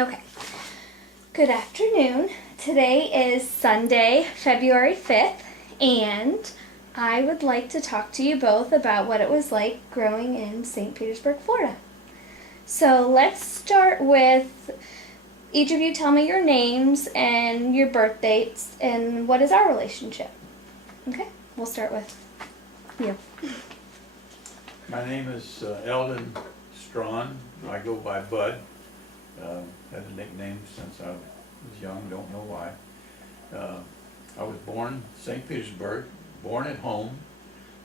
Okay. Good afternoon. Today is Sunday, February 5th, and I would like to talk to you both about what it was like growing in St. Petersburg, Florida. So let's start with each of you tell me your names and your birth dates and what is our relationship. Okay, we'll start with you. My name is Eldon Strawn. I go by Bud. Had a nickname since I was young, don't know why. I was born in St. Petersburg, born at home.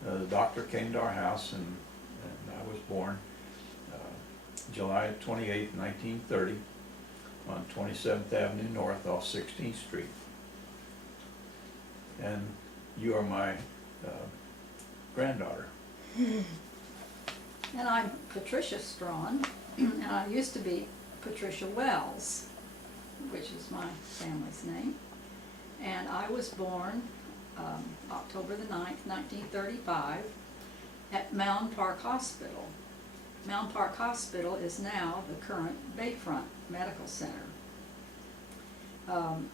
The doctor came to our house and I was born July 28, 1930 on 27th Avenue North off 16th Street. And you are my granddaughter. And I'm Patricia Strawn, and I used to be Patricia Wells, which is my family's name. And I was born October the 9th, 1935 at Mound Park Hospital. Mound Park Hospital is now the current Bayfront Medical Center. And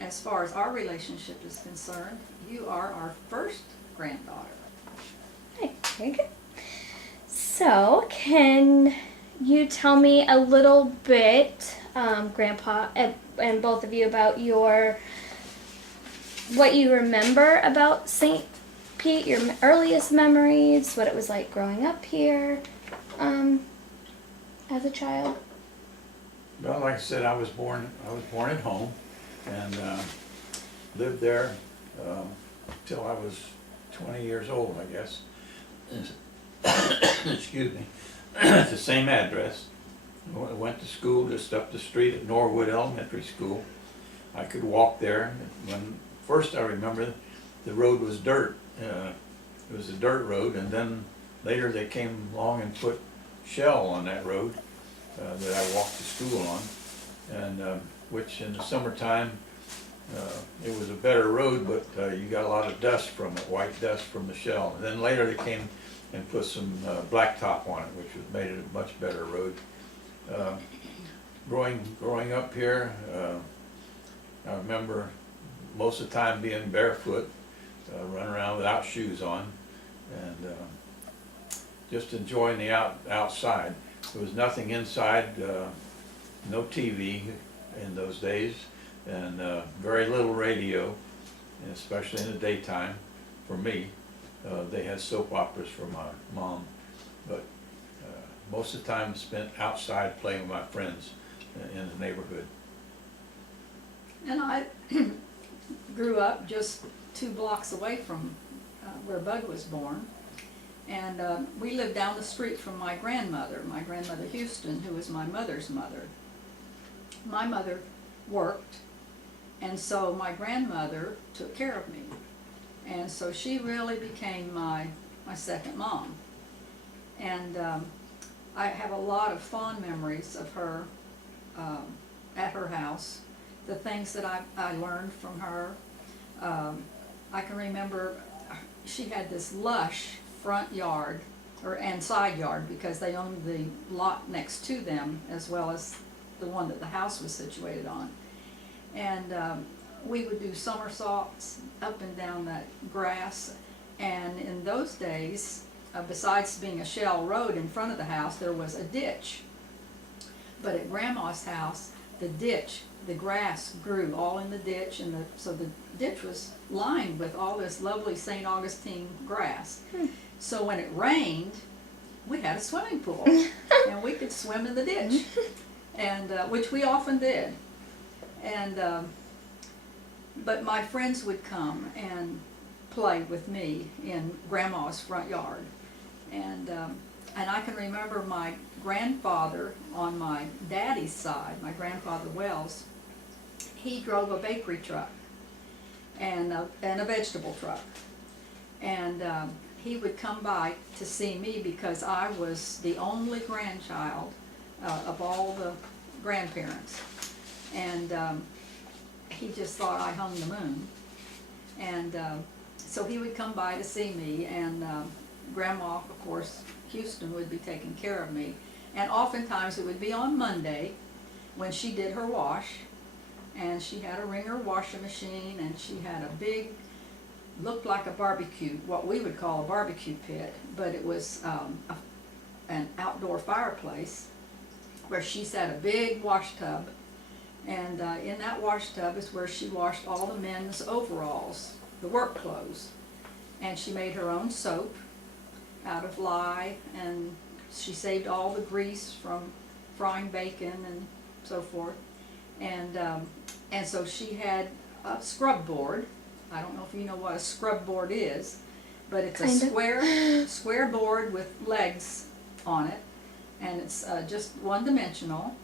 as far as our relationship is concerned, you are our first granddaughter. Okay, very good. So, can you tell me a little bit, Grandpa, and both of you, about what you remember about St. Pete, your earliest memories, what it was like growing up here as a child? Well, like I said, I was born at home and lived there till I was 20 years old, I guess. Excuse me. It's the same address. I went to school just up the street at Norwood Elementary School. I could walk there. When first I remember the road was dirt. It was a dirt road, and then later they came along and put shell on that road that I walked to school on, and which in the summertime it was a better road, but you got a lot of dust from it, white dust from the shell. And then later they came and put some blacktop on it, which made it a much better road. Growing up here, I remember most of the time being barefoot, running around without shoes on, and just enjoying the outside. There was nothing inside, no TV in those days, and very little radio, especially in the daytime for me. They had soap operas for my mom, but most of the time spent outside playing with my friends in the neighborhood. And I grew up just 2 blocks away from where Bud was born. And we lived down the street from my grandmother Houston, who was my mother's mother. My mother worked, and so my grandmother took care of me. And so she really became my second mom. And I have a lot of fond memories of her at her house, the things that I learned from her. I can remember she had this lush front yard and side yard, because they owned the lot next to them as well as the one that the house was situated on. And we would do somersaults up and down that grass, and in those days, besides being a shell road in front of the house, there was a ditch. But at Grandma's house, the grass grew all in the ditch, and so the ditch was lined with all this lovely St. Augustine grass. So when it rained, we had a swimming pool, and we could swim in the ditch, and which we often did. And but my friends would come and play with me in Grandma's front yard, and I can remember my grandfather on my daddy's side, my grandfather Wells. He drove a bakery truck and a vegetable truck, and he would come by to see me because I was the only grandchild of all the grandparents, and he just thought I hung the moon. And so he would come by to see me, and Grandma, of course, Houston, would be taking care of me. And oftentimes it would be on Monday when she did her wash, and she had a Ringer washing machine, and she had a big, looked like a barbecue, what we would call a barbecue pit, but it was an outdoor fireplace where she set a big wash tub, and in that wash tub is where she washed all the men's overalls, the work clothes. And she made her own soap out of lye, and she saved all the grease from frying bacon and so forth. And so she had a scrub board. I don't know if you know what a scrub board is, but it's a square board with legs on it, and it's just one-dimensional,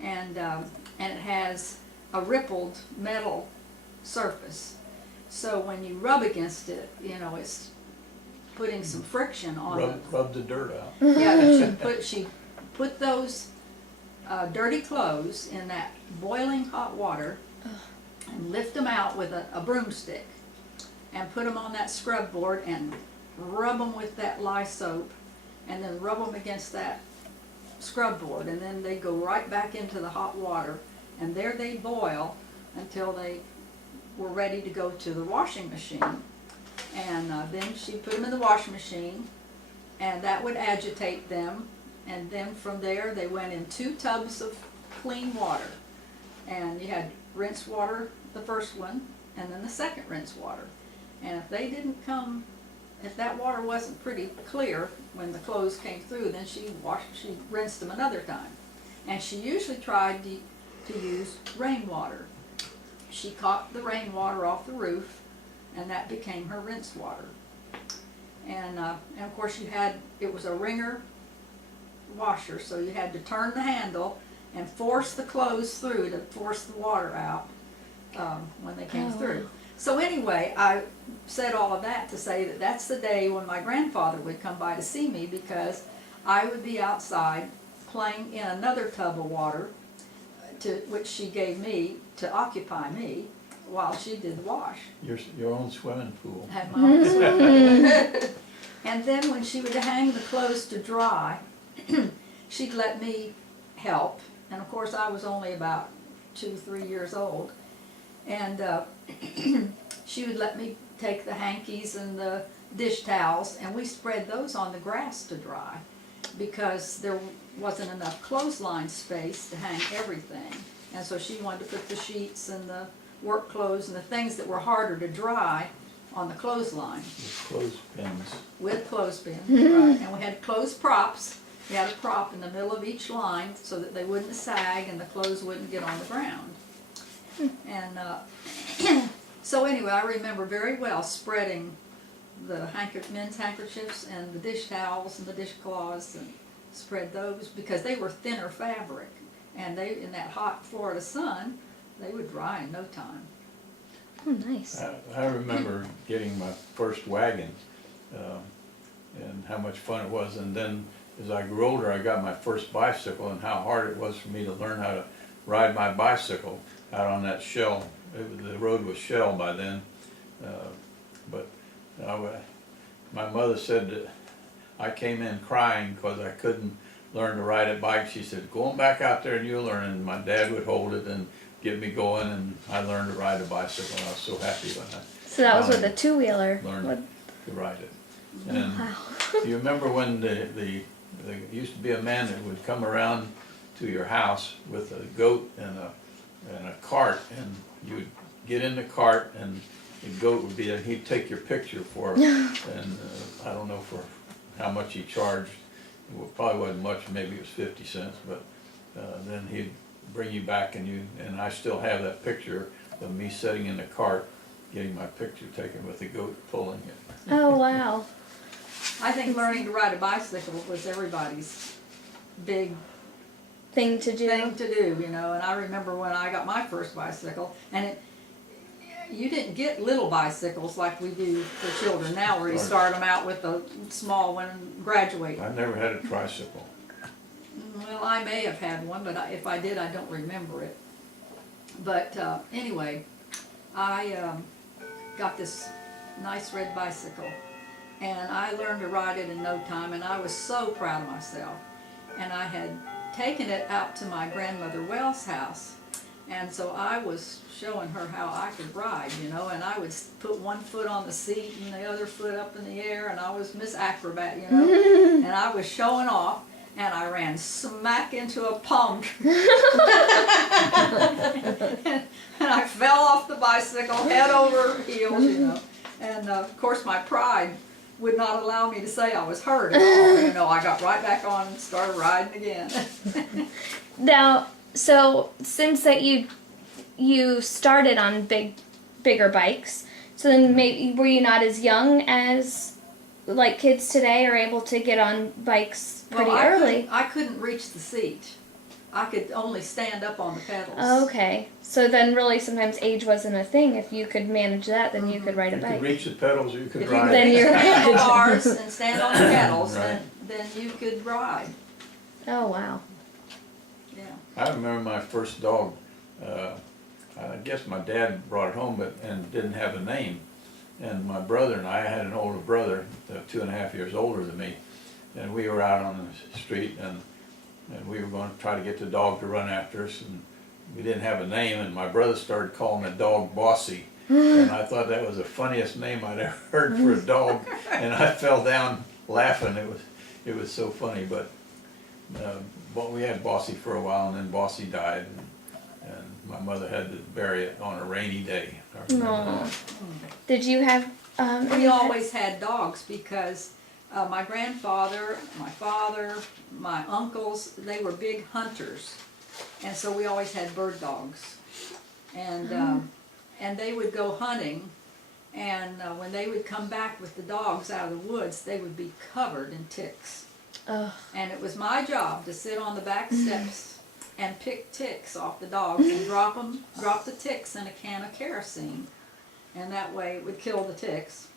and it has a rippled metal surface. So when you rub against it, you know, it's putting some friction on Rub the dirt out. Yeah, but she put those dirty clothes in that boiling hot water and lift them out with a broomstick and put them on that scrub board and rub them with that lye soap, and then rub them against that scrub board, and then they go right back into the hot water, and there they boil until they were ready to go to the washing machine. And then she put them in the washing machine, and that would agitate them, and then from there they went in 2 tubs of clean water, and you had rinse water, the first one, and then the second rinse water. And if they didn't come, if that water wasn't pretty clear when the clothes came through, then she rinsed them another time. And she usually tried to use rainwater. She caught the rainwater off the roof, and that became her rinse water. And of course it was a Ringer washer, so you had to turn the handle and force the clothes through to force the water out when they came through. So anyway, I said all of that to say that that's the day when my grandfather would come by to see me, because I would be outside playing in another tub of water, which she gave me to occupy me while she did the wash. Your own swimming pool. Had my own swimming. And then when she would hang the clothes to dry, she'd let me help. And of course I was only about 2-3 years old. And she would let me take the hankies and the dish towels, and we spread those on the grass to dry, because there wasn't enough clothesline space to hang everything. And so she wanted to put the sheets and the work clothes and the things that were harder to dry on the clothesline. With clothespins. With clothespins, right. And we had clothes props. We had a prop in the middle of each line so that they wouldn't sag and the clothes wouldn't get on the ground. And so anyway, I remember very well spreading the men's handkerchiefs and the dish towels and the dishcloths, and spread those because they were thinner fabric, and they, in that hot Florida sun, they would dry in no time. Oh, nice. I remember getting my first wagon and how much fun it was, and then as I grew older I got my first bicycle, and how hard it was for me to learn how to ride my bicycle out on that shell. The road was shell by then, but my mother said that I came in crying because I couldn't learn to ride a bike. She said, "Going back out there and you'll learn." And my dad would hold it and get me going, and I learned to ride a bicycle, and I was so happy when I So that was with a 2-wheeler. learned to ride it. And Wow. do you remember when there used to be a man that would come around to your house with a goat and a cart, and you would get in the cart, and the goat would be, he'd take your picture for it, and I don't know for how much he charged. It probably wasn't much, maybe it was 50 cents, but then he'd bring you back, and I still have that picture of me sitting in the cart getting my picture taken with the goat pulling it. Oh, wow. I think learning to ride a bicycle was everybody's big Thing to do. thing to do, you know. And I remember when I got my first bicycle, and you didn't get little bicycles like we do for children now, where you start them out with a small one and graduate. I never had a tricycle. Well, I may have had one, but if I did, I don't remember it. But anyway, I got this nice red bicycle, and I learned to ride it in no time, and I was so proud of myself. and I had taken it out to my grandmother Wells' house. And so I was showing her how I could ride, you know, and I would put one foot on the seat and the other foot up in the air, and I was Miss Acrobat, you know, and I was showing off, and I ran smack into a palm tree. And I fell off the bicycle, head over heels, you know, and of course my pride would not allow me to say I was hurt at all, you know. I got right back on and started riding again. Now, so since that you started on bigger bikes, so then maybe were you not as young as like kids today are able to get on bikes pretty early? I couldn't reach the seat. I could only stand up on the pedals. Okay, so then really sometimes age wasn't a thing. If you could manage that, then you could ride a You bike. could reach the pedals, or you could If ride. you Then could you're reach the handlebars and stand on the pedals, Right. then you could ride. Oh wow. Yeah. I remember my first dog. I guess my dad brought it home, and didn't have a name. And my brother and I had an older brother, 2.5 years older than me, and we were out on the street, and we were going to try to get the dog to run after us, and we didn't have a name, and my brother started calling the dog Bossy, and I thought that was the funniest name I'd ever heard for a dog, and I fell down laughing. It was so funny, but we had Bossy for a while, and then Bossy died, and my mother had to bury it on a rainy day. I remember Aw. that. Did you have? We always had dogs because my grandfather, my father, my uncles, they were big hunters, and so we always had bird dogs, and they would go hunting, and when they would come back with the dogs out of the woods, they would be covered in ticks. Ugh. And it was my job to sit on the back steps and pick ticks off the dogs and drop the ticks in a can of kerosene, and that way it would kill the ticks.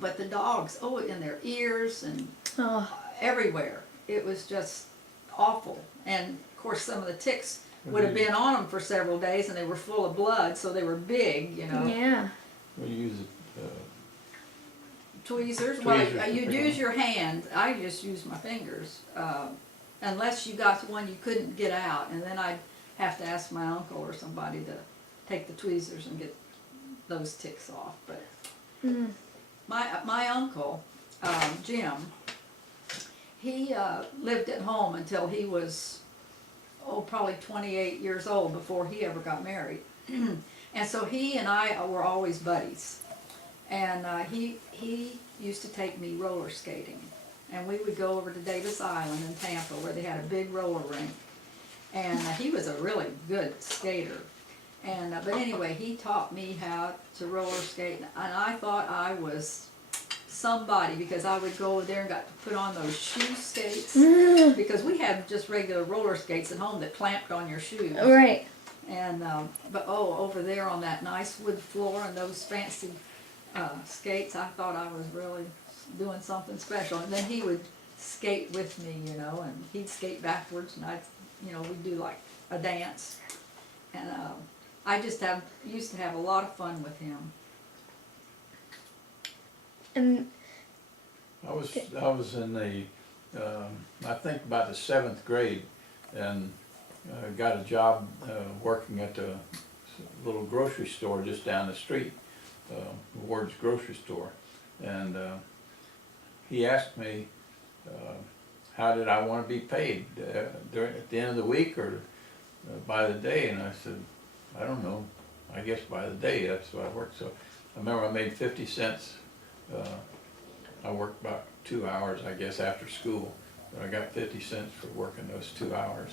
But the dogs, in their ears and Oh. everywhere. It was just awful. And of course some of the ticks would have been on them for several days, and they were full of blood, so they were big, you know. Yeah. We use Tweezers? Tweezers Well, to you'd pick use them. your hand. I just used my fingers. Unless you got to one you couldn't get out, and then I'd have to ask my uncle or somebody to take the tweezers and get those ticks off. But Mm. my uncle, Jim, he lived at home until he was, probably 28 years old before he ever got married. And so he and I were always buddies. And he used to take me roller skating. And we would go over to Davis Island in Tampa where they had a big roller rink. And he was a really good skater. And but anyway, he taught me how to roller skate, and I thought I was somebody because I would go over there and got to put on those shoe skates because we had just regular roller skates at home that clamped on your shoes. Right. And but over there on that nice wood floor and those fancy skates, I thought I was really doing something special. And then he would skate with me, you know, and he'd skate backwards, and we'd do like a dance. And I just used to have a lot of fun with him. And I was in the I think about the 7th grade, and got a job working at the little grocery store just down the street, Ward's grocery store, and he asked me how did I want to be paid, at the end of the week or by the day, and I said, I don't know, I guess by the day. That's what I worked. So I remember I made 50 cents. I worked about 2 hours, I guess, after school. But I got 50 cents for working those 2 hours.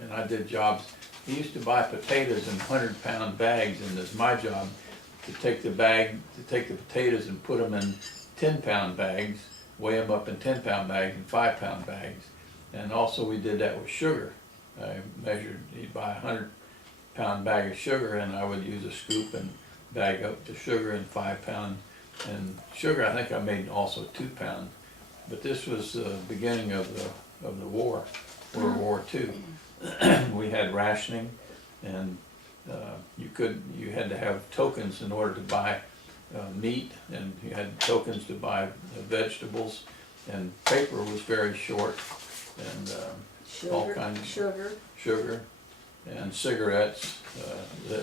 And I did jobs. He used to buy potatoes in 100-pound bags, and it's my job to take the potatoes and put them in 10-pound bags, weigh them up in 10-pound bags and 5-pound bags. And also we did that with sugar. I measured, he'd buy a 100-pound bag of sugar, and I would use a scoop and bag up the sugar in 5-pound. And sugar, I think I made also 2 pounds. But this was the beginning of the war, World War II. We had rationing, and you had to have tokens in order to buy meat, and you had tokens to buy vegetables, and paper was very short, and all kinds of Sugar. sugar, and cigarettes. The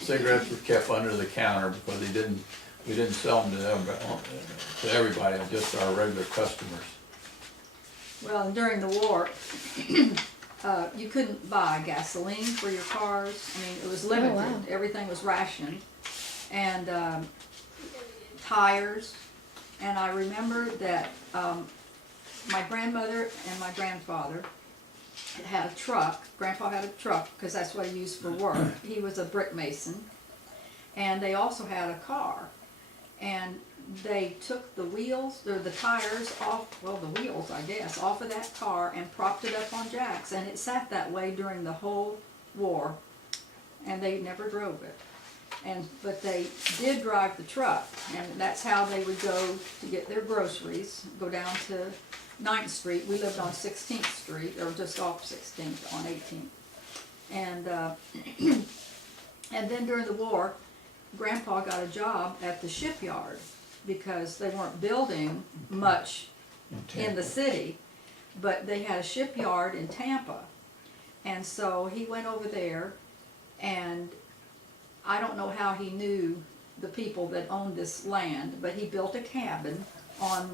cigarettes were kept under the counter because we didn't sell them to everybody, just our regular customers. Well, and during the war, you couldn't buy gasoline for your cars. I mean, it was limited. wow. Everything was rationed. And tires. And I remember that my grandmother and my grandfather had a truck. Grandpa had a truck because that's what he used for work. He was a brick mason. And they also had a car. And they took the wheels, or the tires off, well, the wheels, I guess, off of that car and propped it up on jacks. And it sat that way during the whole war. And they never drove it. But they did drive the truck, and that's how they would go to get their groceries, go down to 9th Street. We lived on 16th Street, or just off 16th on 18th. And, and then during the war, Grandpa got a job at the shipyard because they weren't building much in the city, but they had a shipyard in Tampa. And so he went over there, and I don't know how he knew the people that owned this land, but he built a cabin on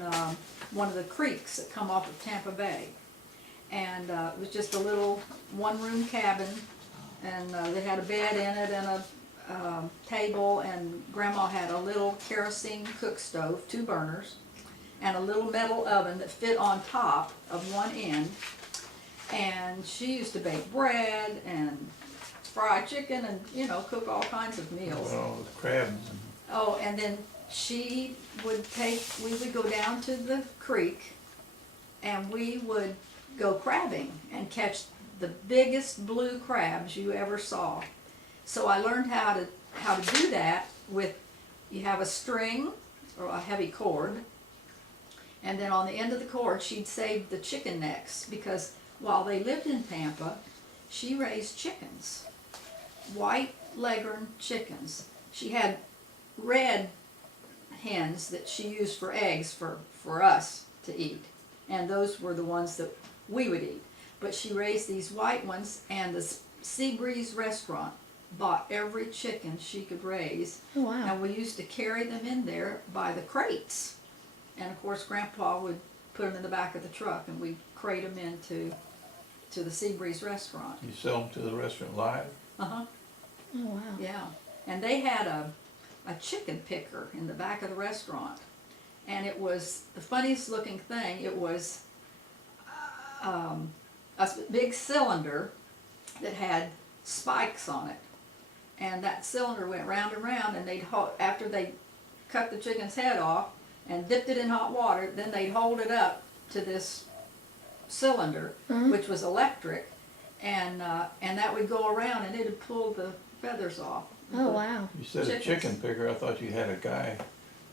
one of the creeks that come off of Tampa Bay. And it was just a little one-room cabin, and they had a bed in it and a table, and Grandma had a little kerosene cook stove, 2 burners, and a little metal oven that fit on top of one end. And she used to bake bread and fry chicken and, you know, cook all kinds of meals. Well, with crabs. Oh, and then we would go down to the creek and we would go crabbing and catch the biggest blue crabs you ever saw. So I learned how to do that with, you have a string or a heavy cord, and then on the end of the cord she'd save the chicken necks, because while they lived in Tampa, she raised chickens. White leghorn chickens. She had red hens that she used for eggs for us to eat, and those were the ones that we would eat. But she raised these white ones, and the Seabreeze restaurant bought every chicken she could raise. Oh, wow. And we used to carry them in there by the crates. And of course Grandpa would put them in the back of the truck, and we'd crate them into the Seabreeze restaurant. You sell them to the restaurant live? Uh-huh. Oh, wow. Yeah, and they had a chicken picker in the back of the restaurant, and it was the funniest looking thing. It was a big cylinder that had spikes on it, and that cylinder went round and round, and after they cut the chicken's head off and dipped it in hot water, then they'd hold it up to this cylinder, which was electric, and that would go around, and it would pull the feathers off. Oh, wow. You said a chicken picker, I thought you had a guy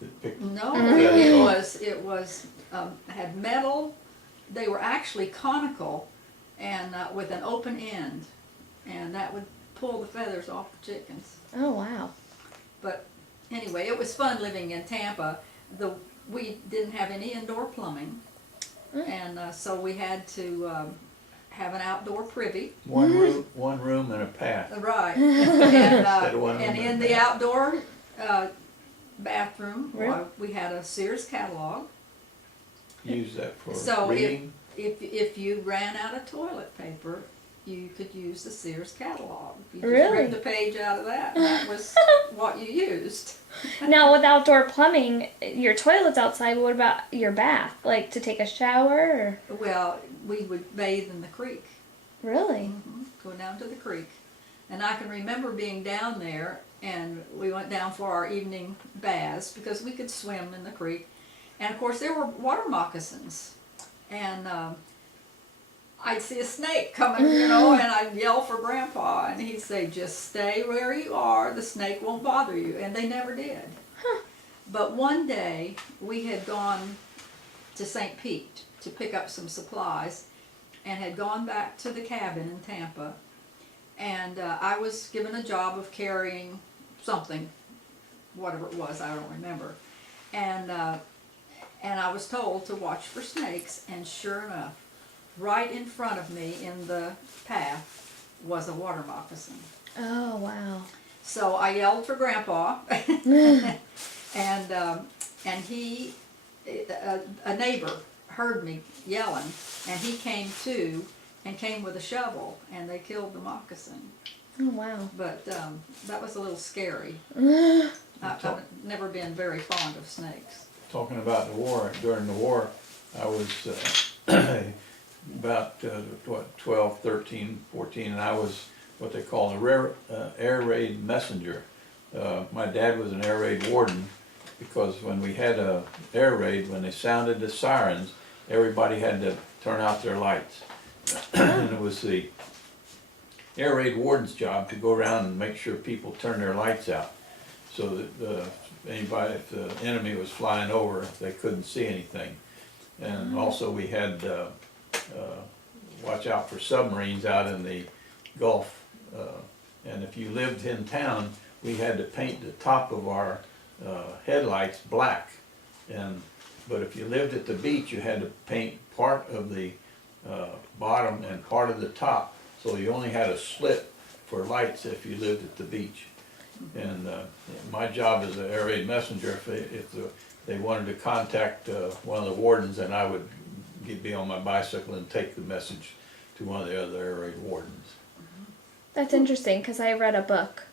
that picked. No, feathers off. it was had metal. They were actually conical, and with an open end, and that would pull the feathers off the chickens. Oh, wow. But anyway, it was fun living in Tampa. We didn't have any indoor plumbing, and so we had to have an outdoor privy. One room and a path. Right. Instead of one room And and in a the bath. outdoor bathroom, Really? we had a Sears catalog. Use that for So reading. if you ran out of toilet paper, you could use the Sears catalog. You just Really? ripped a page out of that, and that was what you used. Now, with outdoor plumbing, your toilet's outside. What about your bath? Like to take a shower? Or? Well, we would bathe in the creek. Really? Go down to the creek. And I can remember being down there, and we went down for our evening baths because we could swim in the creek. And of course there were water moccasins. And I'd see a snake coming, you know, and I'd yell for Grandpa, and he'd say, just stay where you are, the snake won't bother you. And they never did. But one day we had gone to St. Pete to pick up some supplies, and had gone back to the cabin in Tampa, and I was given a job of carrying something, whatever it was, I don't remember, and I was told to watch for snakes, and sure enough, right in front of me in the path was a water moccasin. Oh, wow. So I yelled for Grandpa, and he, a neighbor heard me yelling, and he came too, and came with a shovel, and they killed the moccasin. Oh, wow. But that was a little scary. I've never been very fond of snakes. Talking about the war, during the war, I was about, 12, 13, 14, and I was what they call air raid messenger. My dad was an air raid warden, because when we had a air raid, when they sounded the sirens, everybody had to turn out their lights. And it was the air raid warden's job to go around and make sure people turned their lights out, so that anybody, if the enemy was flying over, they couldn't see anything. And also we had watch out for submarines out in the Gulf. And if you lived in town, we had to paint the top of our headlights black. But if you lived at the beach, you had to paint part of the bottom and part of the top. So you only had a slit for lights if you lived at the beach. And my job as an air raid messenger, if they wanted to contact one of the wardens, then I would be on my bicycle and take the message to one of the other air raid wardens. That's interesting, because I read a book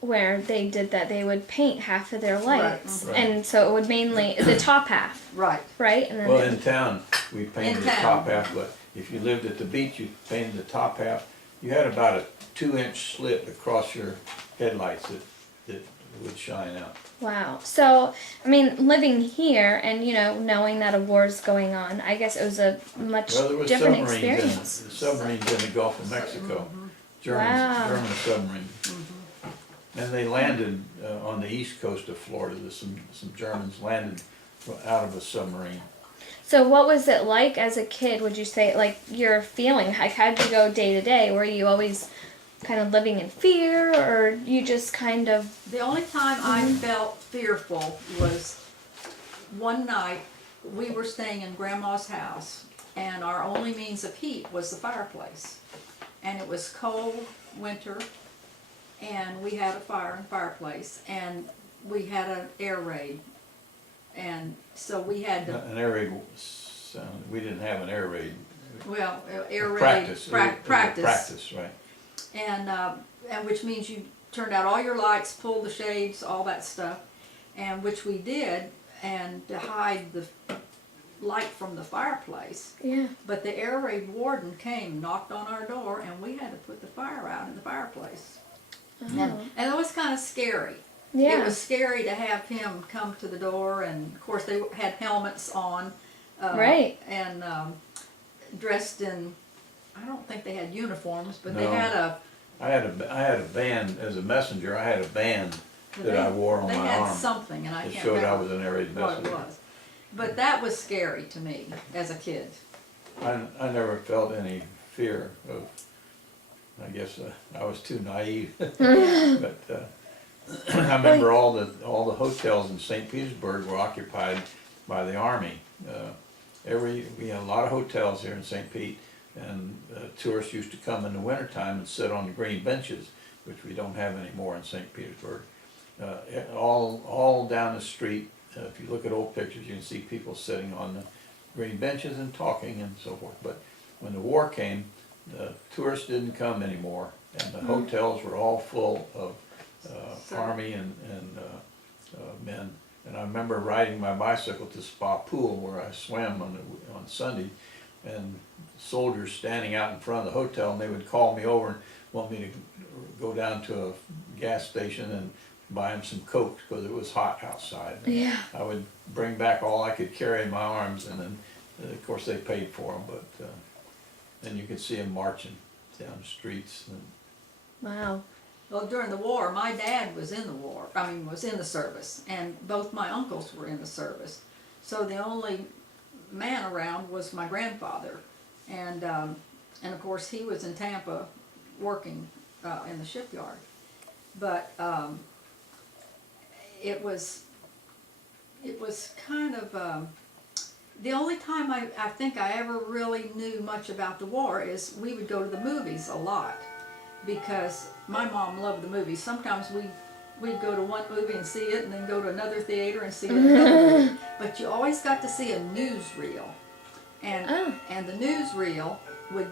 where they did that. They would paint half of their lights, Right. and so it would mainly, the top half, Right. right? And then Well, in town, we painted In the town. top half, but if you lived at the beach, you painted the top half. You had about a 2-inch slit across your headlights that would shine out. wow. So, I mean, living here and, knowing that a war's going on, I guess it was a much Well, there was different submarines experience. submarines in the Gulf of Mexico. Wow. German submarines. And they landed on the east coast of Florida. Some Germans landed out of a submarine. So what was it like as a kid, would you say, like your feeling? Like, how'd you go day to day? Were you always kind of living in fear, or you just kind of... The only time I felt fearful was one night we were staying in Grandma's house, and our only means of heat was the fireplace. And it was cold winter, and we had a fireplace, and we had an air raid. And so we had to, An air raid, we didn't have an air raid. well, air raid. Practice. Practice. Practice, right. And which means you turned out all your lights, pulled the shades, all that stuff, and which we did, and to hide the light from the fireplace. Yeah. But the air raid warden came, knocked on our door, and we had to put the fire out in the fireplace. Oh. And it was kind of scary. Yeah. It was scary to have him come to the door, and of course they had helmets on. Right. And dressed in, I don't think they had uniforms, but they No. had a... I had a band, as a messenger, I had a band that I wore on They my had arm. something, and I It can't showed I remember was an air raid what it messenger. was. But that was scary to me as a kid. I never felt any fear of, I guess I was too naive. But I remember all the hotels in St. Petersburg were occupied by the Army. We had a lot of hotels here in St. Pete, and tourists used to come in the wintertime and sit on the green benches, which we don't have anymore in St. Petersburg. All down the street, if you look at old pictures, you can see people sitting on the green benches and talking and so forth. But when the war came, the tourists didn't come anymore, and the hotels were all full of Army and men. And I remember riding my bicycle to Spa Pool, where I swam on Sunday, and soldiers standing out in front of the hotel, and they would call me over and want me to go down to a gas station and buy them some Coke, because it was hot outside. Yeah. I would bring back all I could carry in my arms, and then, of course, they paid for them, but then you could see them marching down the streets. And Wow. Well, during the war, my dad was in the war, was in the service, and both my uncles were in the service. So the only man around was my grandfather, and of course he was in Tampa working in the shipyard. But it was kind of The only time I think I ever really knew much about the war is we would go to the movies a lot because my mom loved the movies. Sometimes we'd go to one movie and see it and then go to another theater and see another movie. But you always got to see a newsreel. And, Oh. and the newsreel would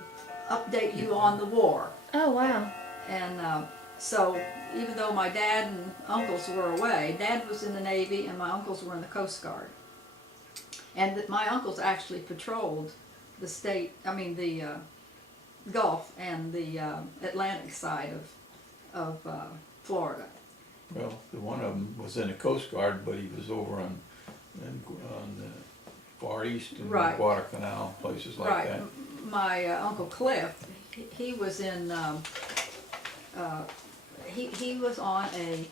update you on the war. Oh, wow. And so even though my dad and uncles were away, Dad was in the Navy and my uncles were in the Coast Guard. And my uncles actually patrolled the Gulf and the Atlantic side of Florida. Well, the one of them was in the Coast Guard, but he was over on the Far East and Right. Guadalcanal, places like Right. that. My Uncle Cliff, he was in, he was on a